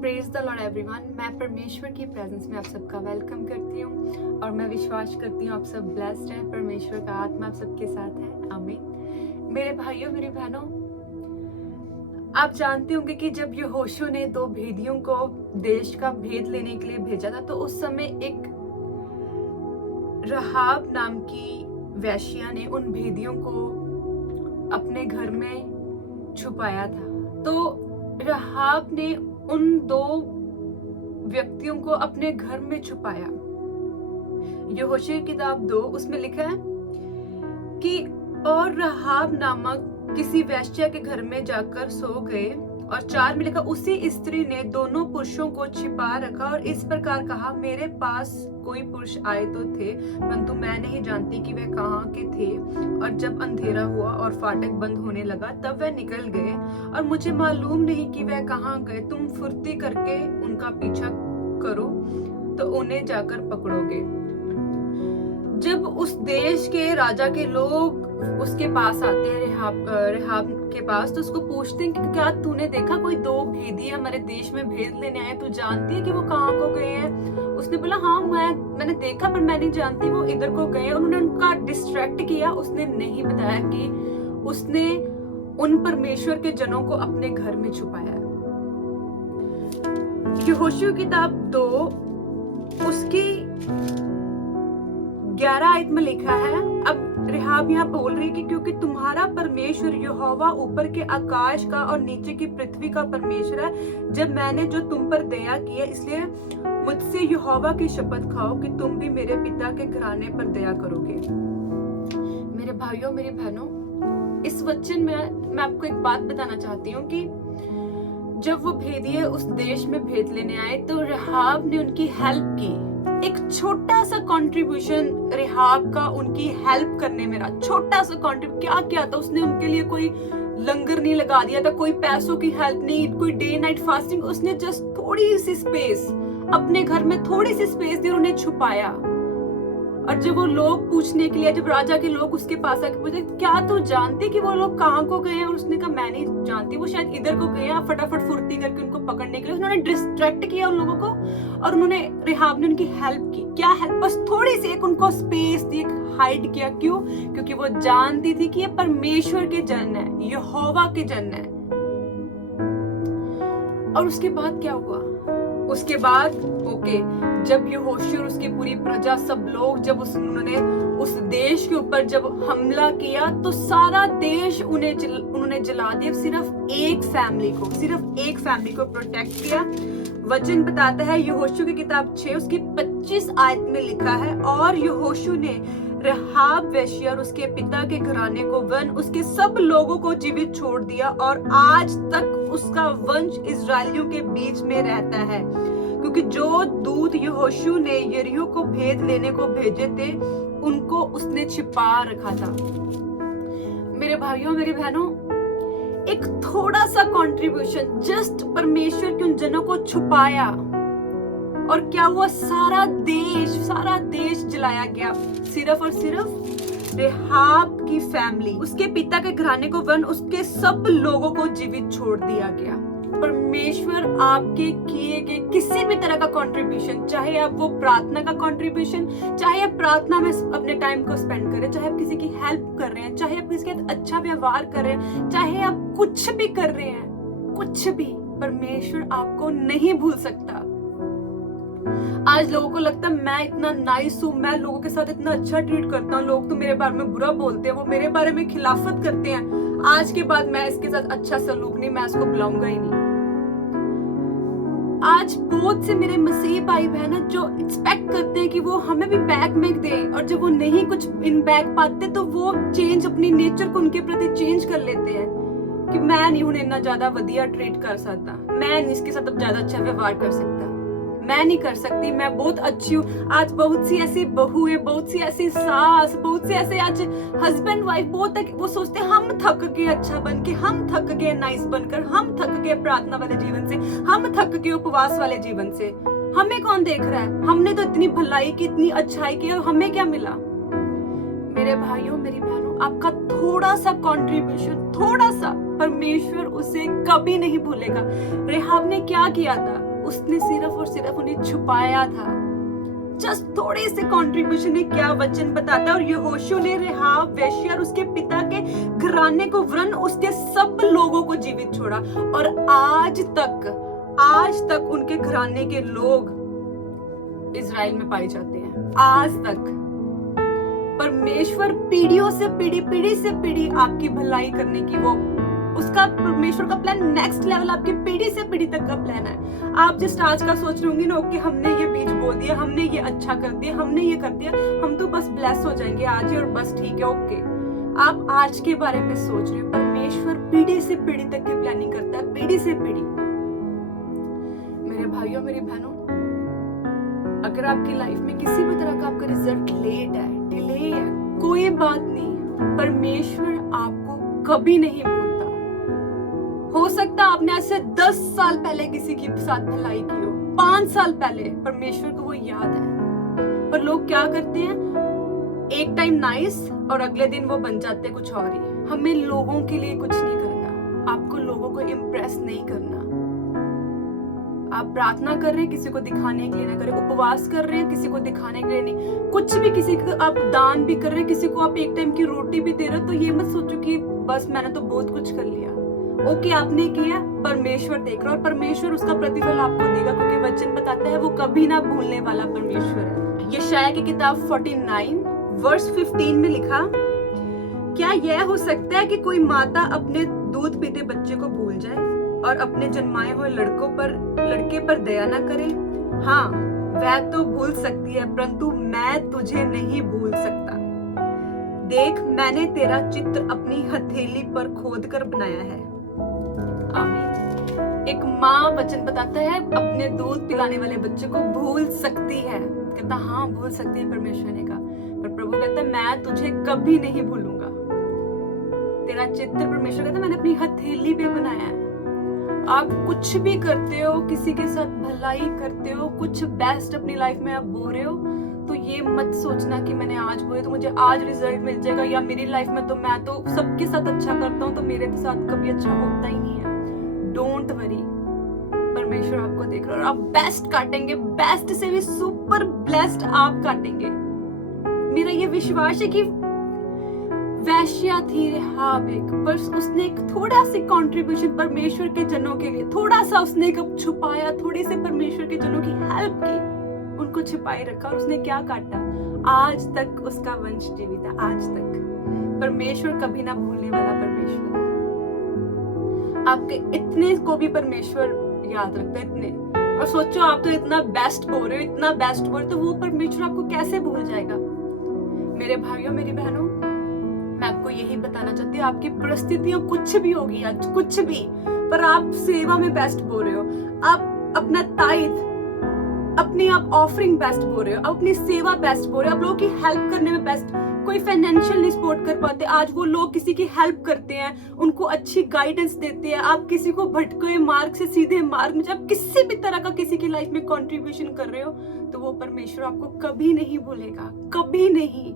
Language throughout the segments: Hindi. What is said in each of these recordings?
Praise the Lord everyone. मैं परमेश्वर की प्रेजेंस में आप सबका वेलकम करती हूँ और मैं विश्वास करती हूँ आप सब ब्लेस्ड हैं। परमेश्वर का आत्मा आप सबके साथ है। आमीन। मेरे भाइयों मेरी बहनों, आप जानते होंगे कि जब यहोशू ने दो भेदियों को देश का भेद लेने के लिए भेजा था, तो उस समय एक रहाब नाम की वेश्या ने उन भेदियों को अपने घर में छुपाया था। तो रहाब ने उन दो व्यक्तियों को अपने घर में छुपाया। यहोशू की किताब 2 उसमें लिखा है कि और रहाब नामक किसी वेश्या के घर में जाकर सो गए, और 4 में लिखा उसी स्त्री ने दोनों पुरुषों को छिपा रखा और इस प्रकार कहा, मेरे पास कोई पुरुष आए तो थे, परंतु मैं नहीं जानती कि वे कहाँ के थे। और जब अंधेरा हुआ और फाटक बंद होने लगा तब वे निकल गए, और मुझे मालूम नहीं कि वे कहाँ गए। तुम फुर्ती करके उनका पीछा करो तो उन्हें जाकर पकड़ोगे। जब उस देश के राजा के लोग उसके पास आते हैं, रेहाब के पास, तो उसको पूछते हैं कि क्या तूने देखा कोई दो भेदी हमारे देश में भेद लेने आए, तू जानती है कि वो कहाँ को गए हैं? उसने बोला हाँ मैंने देखा, पर मैं नहीं जानती वो इधर को गए। उन्होंने उनका डिस्ट्रैक्ट किया। उसने नहीं बताया कि उसने उन परमेश्वर के जनों को अपने घर में छुपाया। यहोशू की किताब 2 उसकी 11 आयत में लिखा है, अब रेहाब यहाँ बोल रही है कि क्योंकि तुम्हारा परमेश्वर यहोवा ऊपर के आकाश का और नीचे की पृथ्वी का परमेश्वर है, जब मैंने जो तुम पर दया की है, इसलिए मुझसे यहोवा की शपथ खाओ कि तुम भी मेरे पिता के घराने पर दया करोगे। मेरे भाइयों मेरी बहनों, इस वचन में मैं आपको एक बात बताना चाहती हूँ कि जब वो भेदिए उस देश में भेद लेने आए तो रेहाब ने उनकी हेल्प की। एक छोटा सा कंट्रीब्यूशन रेहाब का उनकी हेल्प करने में रहा। छोटा सा क्या किया था उसने? उनके लिए कोई लंगर नहीं लगा दिया था, कोई पैसों की हेल्प नहीं, कोई डे नाइट फास्टिंग। उसने जस्ट थोड़ी सी स्पेस, अपने घर में थोड़ी सी स्पेस दी और उन्हें छुपाया। और जब वो लोग पूछने के लिए, जब राजा के लोग उसके पास आके पूछे क्या तू जानती कि वो लोग कहाँ को गए हैं, और उसने कहा मैं नहीं जानती, वो शायद इधर को गए हैं। फटाफट फुर्ती करके उनको पकड़ने के लिए उन्होंने डिस्ट्रैक्ट किया उन लोगों को, और उन्होंने रेहाब ने उनकी हेल्प की। क्या हेल्प? बस थोड़ी सी एक उनको स्पेस दी, हाइड किया। क्यों? क्योंकि वो जानती थी कि ये परमेश्वर के जन है, यहोवा के जन है। और उसके बाद क्या हुआ? उसके बाद जब यहोशू और उसकी पूरी प्रजा, सब लोग, जब उन्होंने उस देश के ऊपर जब हमला किया तो सारा देश उन्होंने जला दिया। सिर्फ एक फैमिली को प्रोटेक्ट किया। वचन बताता है यहोशू की किताब 6 उसकी 25 आयत में लिखा है, और यहोशू ने रहाब वेश्या और उसके पिता के घराने को वन उसके सब लोगों को जीवित छोड़ दिया, और आज तक उसका वंश इजरायलियों के बीच में रहता है। क्योंकि जो दूत यहोशू ने यरीहो को भेद लेने को भेजे थे, उनको उसने छिपा रखा था। मेरे भाइयों मेरी बहनों, एक थोड़ा सा कंट्रीब्यूशन, जस्ट परमेश्वर के उन जनों को छुपाया, और क्या हुआ? सारा देश जलाया गया। सिर्फ और सिर्फ रेहाब की फैमिली, उसके पिता के घराने को वन उसके सब लोगों को जीवित छोड़ दिया गया। परमेश्वर आपके किए गए किसी भी तरह का कंट्रीब्यूशन, चाहे आप वो प्रार्थना का कंट्रीब्यूशन, चाहे आप प्रार्थना में अपने टाइम को स्पेंड करें, चाहे आप किसी की हेल्प कर रहे हैं, चाहे आप किसी के साथ अच्छा व्यवहार कर रहे हैं, चाहे आप कुछ भी कर रहे हैं, कुछ भी, परमेश्वर आपको नहीं भूल सकता। आज लोगों को लगता है मैं इतना नाइस हूँ, मैं लोगों के साथ इतना अच्छा ट्रीट करता हूँ, लोग तो मेरे बारे में बुरा बोलते हैं, वो मेरे बारे में खिलाफत करते हैं, आज के बाद मैं इसके साथ अच्छा सलूक नहीं, मैं इसको बुलाऊंगा ही नहीं। आज बहुत से मेरे मसीह भाई बहन जो एक्सपेक्ट करते हैं कि वो हमें भी बैक में दे, और जब वो नहीं कुछ इन बैक पाते तो वो चेंज, अपनी नेचर को उनके प्रति चेंज कर लेते हैं कि मैं नहीं उन्हें इतना ज्यादा वधिया ट्रीट कर सकता, मैं इसके साथ अब ज्यादा अच्छा व्यवहार कर सकता, मैं नहीं कर सकती, मैं बहुत अच्छी हूँ। आज बहुत सी ऐसी बहू है, बहुत सी ऐसी सास, बहुत से ऐसे आज हस्बैंड वाइफ, बहुत वो सोचते हैं हम थक गए अच्छा बन के, हम थक गए नाइस बनकर, हम थक गए प्रार्थना वाले जीवन से, हम थक गए उपवास वाले जीवन से। हमें कौन देख रहा है? हमने तो इतनी भलाई की, इतनी अच्छाई की, और हमें क्या मिला? मेरे भाइयों मेरी बहनों, आपका थोड़ा सा कंट्रीब्यूशन, थोड़ा सा, परमेश्वर उसे कभी नहीं भूलेगा। रेहाब ने क्या किया था? उसने सिर्फ और सिर्फ उन्हें छुपाया था। जस्ट थोड़े से कंट्रीब्यूशन में क्या वचन बताता है। और यहोशू ने रेहाब वेश्या और उसके पिता के घराने को वरन उसके सब लोगों को जीवित छोड़ा। और आज तक उनके घराने के लोग इजराइल में पाए जाते हैं। आज तक परमेश्वर पीढ़ियों से पीढ़ी से पीढ़ी आपकी भलाई करने की वो उसका परमेश्वर का प्लान नेक्स्ट लेवल आपकी पीढ़ी से पीढ़ी तक का प्लान है। आप जस्ट आज का सोच रहे होंगे ना, ओके हमने ये बीज बो दिया, हमने ये अच्छा कर दिया, हमने ये कर दिया, हम तो बस ब्लेस हो जाएंगे आज ही और बस ठीक है ओके। आप आज के बारे में सोच रहे हो, परमेश्वर पीढ़ी से पीढ़ी तक की प्लानिंग करता है, पीढ़ी से पीढ़ी। मेरे भाइयों मेरी बहनों, अगर आपकी लाइफ में किसी भी तरह का आपका रिजल्ट लेट है, डिले है, कोई बात नहीं, परमेश्वर आपको कभी नहीं भूलता। हो सकता है आपने आज से 10 साल पहले किसी के साथ भलाई की हो, 5 साल पहले, परमेश्वर को वो याद है। पर लोग क्या करते हैं, एक टाइम नाइस और अगले दिन वो बन जाते हैं कुछ और ही। हमें लोगों के लिए कुछ नहीं करना, आपको लोगों को इम्प्रेस नहीं करना। आप प्रार्थना कर रहे हैं, किसी को दिखाने के लिए ना करें। उपवास कर रहे हैं, किसी को दिखाने के लिए नहीं। कुछ भी, किसी को आप दान भी कर रहे हैं, किसी को आप एक टाइम की रोटी भी दे रहे हो, तो ये मत सोचो कि बस मैंने तो बहुत कुछ कर लिया। ओके आपने किया, परमेश्वर देख रहा है और परमेश्वर उसका प्रतिफल आपको देगा, क्योंकि वचन बताता है वो कभी ना भूलने वाला परमेश्वर है। यशायाह की किताब 49 वर्स 15 में लिखा, क्या यह हो सकता है कि कोई माता अपने दूध पीते बच्चे को भूल जाए और अपने जन्माए हुए लड़के पर दया न करे? हाँ, वह तो भूल सकती है, परंतु मैं तुझे नहीं भूल सकता। देख, मैंने तेरा चित्र अपनी हथेली पर खोद कर बनाया है। आमीन। एक माँ वचन बताता है अपने दूध पिलाने वाले बच्चे को भूल सकती है। कहता हाँ भूल सकती है परमेश्वर ने कहा, पर प्रभु कहता मैं तुझे कभी नहीं भूलूंगा। तेरा चित्र परमेश्वर कहता मैंने अपनी हथेली पे बनाया है। आप कुछ भी करते हो, किसी के साथ भलाई करते हो, कुछ बेस्ट अपनी लाइफ में आप बो रहे हो, तो ये मत सोचना कि मैंने आज बोए तो मुझे आज रिजल्ट मिल जाएगा, या मेरी लाइफ में तो मैं तो सबके साथ अच्छा करता हूँ तो मेरे साथ कभी अच्छा होता ही नहीं है। डोंट वरी, परमेश्वर आपको देख रहा है और आप बेस्ट काटेंगे, बेस्ट से भी सुपर ब्लेस्ड आप काटेंगे। मेरा ये विश्वास है कि वैश्या थी रेहाब एक, पर उसने एक थोड़ा सी कंट्रीब्यूशन परमेश्वर के जनों के लिए, थोड़ा सा उसने छुपाया, थोड़ी सी परमेश्वर के जनों की हेल्प की, उनको छिपाई रखा और उसने क्या काटा, आज तक उसका वंश जीवित है। आज तक परमेश्वर कभी ना भूलने वाला परमेश्वर है। आपके इतने को भी परमेश्वर याद रखता है, इतने। और सोचो आप तो इतना बेस्ट बोल रहे हो, इतना बेस्ट बोल, तो वो परमेश्वर आपको कैसे भूल जाएगा? मेरे भाइयों मेरी बहनों, मैं आपको यही बताना चाहती हूँ, आपकी परिस्थितियां कुछ भी होगी आज, कुछ भी, पर आप सेवा में बेस्ट बोल रहे हो, आप अपना टाइथ, अपनी आप ऑफरिंग बेस्ट बोल रहे हो, आप अपनी सेवा बेस्ट बोल रहे हो, आप लोगों की हेल्प करने में बेस्ट। कोई फाइनेंशियल नहीं सपोर्ट कर पाते, आज वो लोग किसी की हेल्प करते हैं, उनको अच्छी गाइडेंस देते हैं। आप किसी को भटके मार्ग से सीधे मार्ग में, जब किसी भी तरह का किसी की लाइफ में कंट्रीब्यूशन कर रहे हो, तो वो परमेश्वर आपको कभी नहीं भूलेगा, कभी नहीं।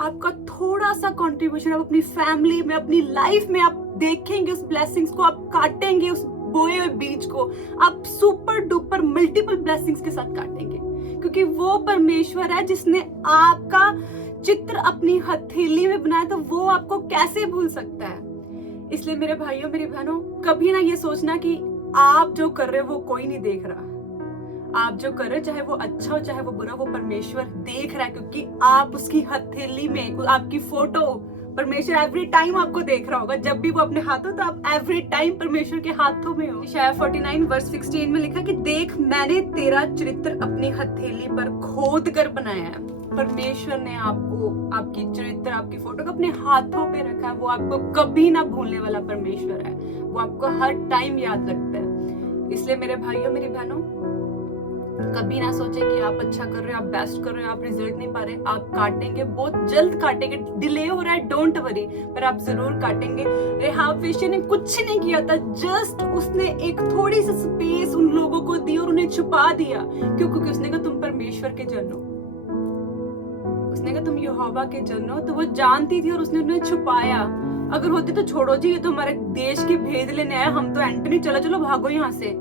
आपका थोड़ा सा कंट्रीब्यूशन आप अपनी फैमिली में, अपनी लाइफ में आप देखेंगे, उस ब्लेसिंग्स को आप काटेंगे, उस बोए हुए बीज को आप सुपर डुपर मल्टीपल ब्लेसिंग्स के साथ काटेंगे, क्योंकि वो परमेश्वर है जिसने आपका चित्र अपनी हथेली में बनाया, तो वो आपको कैसे भूल सकता है? इसलिए मेरे भाइयों मेरी बहनों, कभी ना ये सोचना कि आप जो कर रहे हो वो कोई नहीं देख रहा। आप जो कर रहे हो, चाहे वो अच्छा हो चाहे वो बुरा, वो परमेश्वर देख रहा है, क्योंकि आप उसकी हथेली में, आपकी फोटो परमेश्वर एवरी टाइम आपको देख रहा होगा। जब भी वो अपने हाथों, तो आप एवरी टाइम परमेश्वर के हाथों में हो। यशायाह 49 वर्स 16 में लिखा कि देख, मैंने तेरा चरित्र अपनी हथेली पर खोद कर बनाया है। परमेश्वर ने आपको, आपकी चरित्र, आपकी फोटो को अपने हाथों पे रखा है। वो आपको कभी ना भूलने वाला परमेश्वर है, वो आपको हर टाइम याद रखता है। इसलिए मेरे भाइयों मेरी बहनों, कभी ना सोचे कि आप अच्छा कर रहे हो, आप बेस्ट कर रहे हो, आप रिजल्ट नहीं पा रहे। आप काटेंगे, बहुत जल्द काटेंगे, डिले हो रहा है, डोंट वरी, पर आप जरूर काटेंगे। रेहाब वेश्या ने कुछ नहीं किया था, जस्ट उसने एक थोड़ी सी स्पेस उन लोगों को दी और उन्हें छुपा दिया। क्यों? क्योंकि उसने कहा तुम परमेश्वर के जन हो, उसने कहा तुम यहोवा के जन हो, तो वो जानती थी और उसने उन्हें छुपाया। अगर होती तो छोड़ो जी, ये तो हमारे देश के भेद लेने आया, हम तो एंट्री, चलो चलो भागो यहाँ से।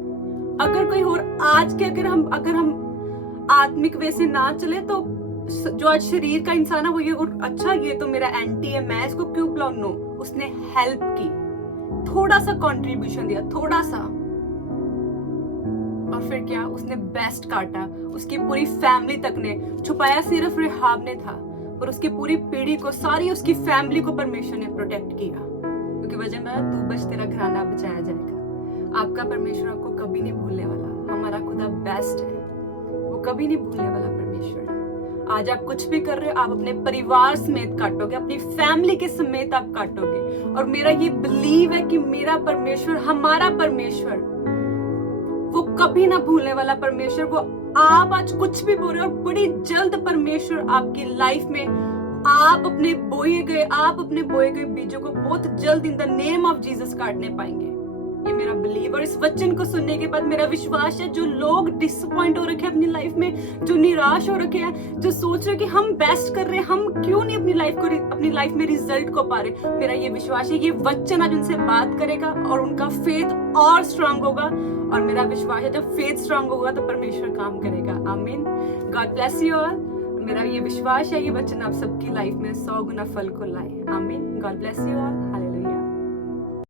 अगर कोई और आज के अगर हम आत्मिक वे से ना चले तो जो आज शरीर का इंसान है वो ये और अच्छा ये तो मेरा एंटी है, मैं इसको क्यों बुलाऊं? नो, उसने हेल्प की, थोड़ा सा कंट्रीब्यूशन दिया, थोड़ा सा, और फिर क्या, उसने बेस्ट काटा। उसकी पूरी फैमिली तक ने छुपाया, सिर्फ रेहाब ने था, पर उसकी पूरी पीढ़ी को, सारी उसकी फैमिली को परमेश्वर ने प्रोटेक्ट किया, क्योंकि वजह में तू बच, तेरा घराना बचाया जाएगा। आपका परमेश्वर आपको कभी नहीं भूलने वाला। हमारा खुदा बेस्ट है, वो कभी नहीं भूलने वाला परमेश्वर है। आज आप कुछ भी कर रहे हो, आप अपने परिवार समेत काटोगे, अपनी फैमिली के समेत आप काटोगे। और मेरा ये बिलीव है कि मेरा परमेश्वर, हमारा परमेश्वर, वो कभी ना भूलने वाला परमेश्वर, वो आप आज कुछ भी बोल रहे हो और बड़ी जल्द परमेश्वर आपकी लाइफ में आप अपने बोए गए बीजों को बहुत जल्द in the name of Jesus काटने पाएंगे। ये मेरा बिलीव, और इस वचन को सुनने के बाद मेरा विश्वास है, जो लोग डिसअपॉइंट हो रखे हैं अपनी लाइफ में, जो निराश हो रखे हैं, जो सोच रहे हैं कि हम बेस्ट कर रहे हैं, हम क्यों नहीं अपनी लाइफ में रिजल्ट को पा रहे, मेरा ये विश्वास है ये वचन आज उनसे बात करेगा और उनका फेथ और स्ट्रांग होगा। और मेरा विश्वास है जब फेथ स्ट्रांग होगा तो परमेश्वर काम करेगा। आमीन। God bless you all. मेरा ये विश्वास है ये वचन आप सबकी लाइफ में 100 गुना फल को लाए। आमीन। God bless you all.